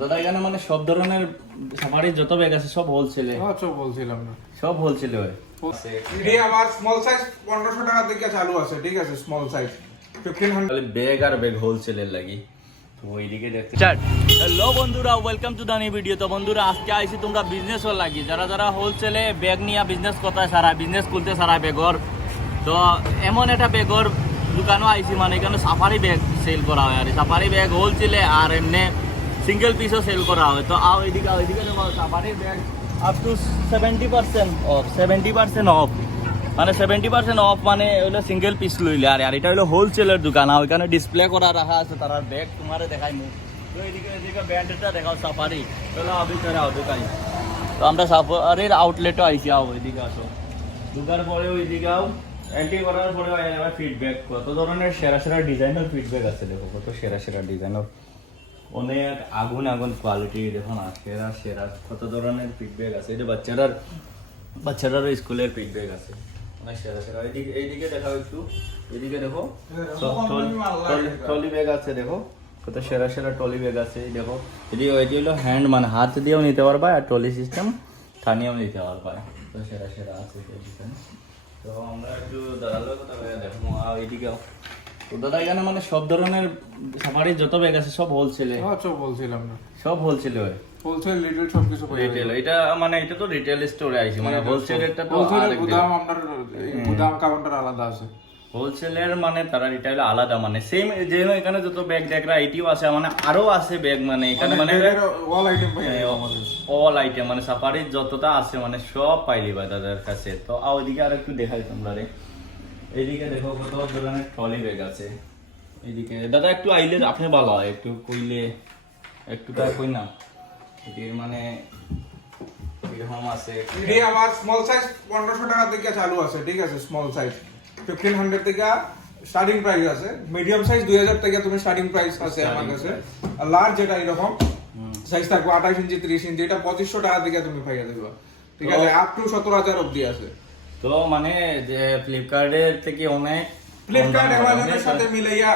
দাদা এখানে মানে সব ধরনের সাফারির যত ব্যাগ আছে সব হোলসেলে। সব বলছিলাম না, সব হোলসেলে হয়। এটি আমার স্মল সাইজ 1500 টাকা থেকে চালু আছে, ঠিক আছে? Small size 1500। ব্যাগ আর ব্যাগ হোলসেলের লাগি। তো ওইদিকে দেখতে হ্যালো বন্ধুরা, welcome to the new video. তো বন্ধুরা আজকে আইছি তোমরা বিজনেস হল লাগি, যারা যারা হোলসেলে ব্যাগ নিয়ে বিজনেস করতে সারা বিজনেস খুলতে সারা ব্যাগর। তো এমন একটা ব্যাগর দোকানও আইছি, মানে এখানে সাফারি ব্যাগ সেল করা হয়। আর সাফারি ব্যাগ হোলসেলে আর এমনি সিঙ্গেল পিসও সেল করা হয়। তো ওইদিকে safari bag up to 70% of, 70% of, মানে 70% অফ, মানে হলো সিঙ্গেল পিস লইলে। আর এটা হলো হোলসেলের দোকান। আর ওইখানে ডিসপ্লে করা রাখা আছে তার ব্যাগ, তোমারে দেখাই মুখ। তো এদিকে ব্র্যান্ডটা দেখাও সাফারি, চলো ভিতরে আও দেখাই। তো আমরা সাফারির আউটলেটও আইসি, আও ওইদিকে আসো। ঢুকার পরে ওইদিকে আও, এন্ট্রি করার পরে ফিডব্যাক কত ধরনের সেরা সেরা ডিজাইনের ফিডব্যাক আছে। দেখো কত সেরা সেরা ডিজাইনের, অনেক আগুন কোয়ালিটি। দেখো না, সেরা সেরা কত ধরনের ফিডব্যাক আছে। এটা বাচ্চারারও স্কুলের ফিডব্যাক আছে, অনেক সেরা সেরা। এইদিকে দেখাও একটু, এইদিকে দেখো ট্রলি ব্যাগ আছে। দেখো কত সেরা সেরা ট্রলি ব্যাগ আছে। দেখো এটি হলো হ্যান্ড, মানে হাত দিয়েও নিতে পারবা, আর ট্রলি সিস্টেম থানিয়েও নিতে পারবা। তো সেরা সেরা আছে। তো আমরা একটু দাঁড়ালো কথা দেখো এইদিকে। তো দাদা এখানে মানে সব ধরনের সাফারির যত ব্যাগ আছে সব হোলসেলে। সব বলছিলাম না, সব হোলসেলে হয়। হোলসেল রিটেল সব কিছু পাওয়া যায়। রিটেল এটা মানে এটা তো রিটেল স্টোরে আইছে, মানে হোলসেলেরটা তো হোলসেল গুদাম, আপনার গুদাম কাউন্টার আলাদা আছে। হোলসেলের মানে তারা রিটেল আলাদা, মানে সেম যে এখানে যত ব্যাগ দেখরা এটিও আছে, মানে আরো আছে ব্যাগ, মানে এখানে মানে অল আইটেম পাওয়া যায় আমাদের। অল আইটেম মানে সাফারির যতটা আছে মানে সব পাইলি ভাই দাদার কাছে। তো ওইদিকে আর একটু দেখাই তোমরা রে। এইদিকে দেখো কত ধরনের ট্রলি ব্যাগ আছে। এইদিকে দাদা একটু আইলে আপনি ভালো হয়, একটু কইলে একটু তাই কই না। এটি মানে এরকম আছে। এটি আমার স্মল সাইজ 1500 টাকা থেকে চালু আছে, ঠিক আছে? স্মল সাইজ 1500 থেকে স্টার্টিং প্রাইস আছে। মিডিয়াম সাইজ 2000 থেকে তুমি স্টার্টিং প্রাইস আছে আমার কাছে। আর লার্জ যেটা এরকম সাইজ থাকবে 28 ইঞ্চি 30 ইঞ্চি, এটা 2500 টাকা থেকে তুমি পাইয়া দেবা, ঠিক আছে? আপ টু 17000 অবধি আছে। তো মানে যে ফ্লিপকার্টের থেকে অনেক, ফ্লিপকার্ট অ্যামাজনের সাথে মিলাইয়া,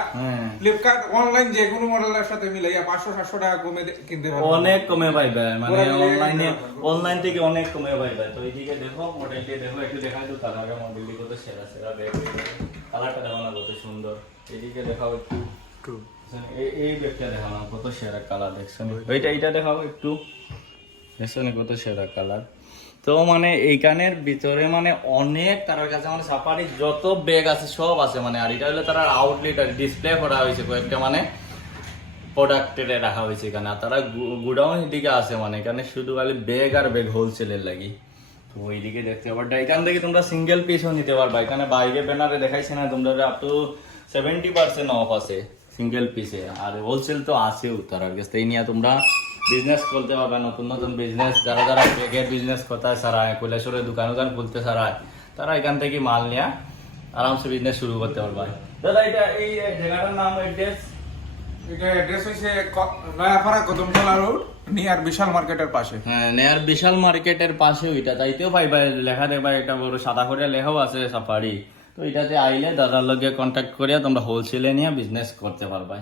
ফ্লিপকার্ট অনলাইন যে কোনো মডেলের সাথে মিলাইয়া 500-700 টাকা কমে কিনতে পারবে, অনেক কমে পাইবে, মানে অনলাইন থেকে অনেক কমে পাইবে। তো এইদিকে দেখো মডেলটি দেখো, একটু দেখাই তো কালারের মডেলটি কত সেরা সেরা ব্যাগ, কালারটা দেখো না কত সুন্দর। এইদিকে দেখাও একটু, এই ব্যাগটা দেখো না কত সেরা কালার, দেখছো এইটা দেখাও একটু, দেখছো না কত সেরা কালার। তো মানে এইখানের ভিতরে মানে অনেক তার কাছে মানে সাফারি যত ব্যাগ আছে সব আছে, মানে আর এটা হলো তার আউটলেট, আর ডিসপ্লে করা হয়েছে কয়েকটা, মানে প্রোডাক্টের রাখা হয়েছে এখানে। আর তারা গুডাউন দিকে আছে, মানে এখানে শুধু খালি ব্যাগ আর ব্যাগ হোলসেলের লাগি। তো ওইদিকে দেখতে পারবা, এখান থেকে তোমরা সিঙ্গেল পিসও নিতে পারবা। এখানে বাইরে ব্যানারে দেখাইছে না তোমরা, আপ টু 70% অফ আছে সিঙ্গেল পিসে। আর হোলসেল তো আছেও তার কাছে, এই নিয়ে তোমরা বিজনেস করতে পারবে। নতুন নতুন বিজনেস যারা যারা ব্যাগের বিজনেস করতে সারায়, কৈলাসরে দোকান খুলতে সারায়, তারা এখান থেকে মাল নিয়ে আরামসে বিজনেস শুরু করতে পারবে। দাদা এটা এই জায়গাটার নাম, অ্যাড্রেস? এটা অ্যাড্রেস হইছে নয়াপাড়া কদমতলা রোড, নিয়ার বিশাল মার্কেটের পাশে। হ্যাঁ, নিয়ার বিশাল মার্কেটের পাশে ওইটা, তাইতেও পাইবা লেখা দেখবা, একটা বড় সাদা করে লেখাও আছে সাফারি। তো এটাতে আইলে দাদার লগে কন্ট্যাক্ট করিয়া তোমরা হোলসেলে নিয়ে বিজনেস করতে পারবা।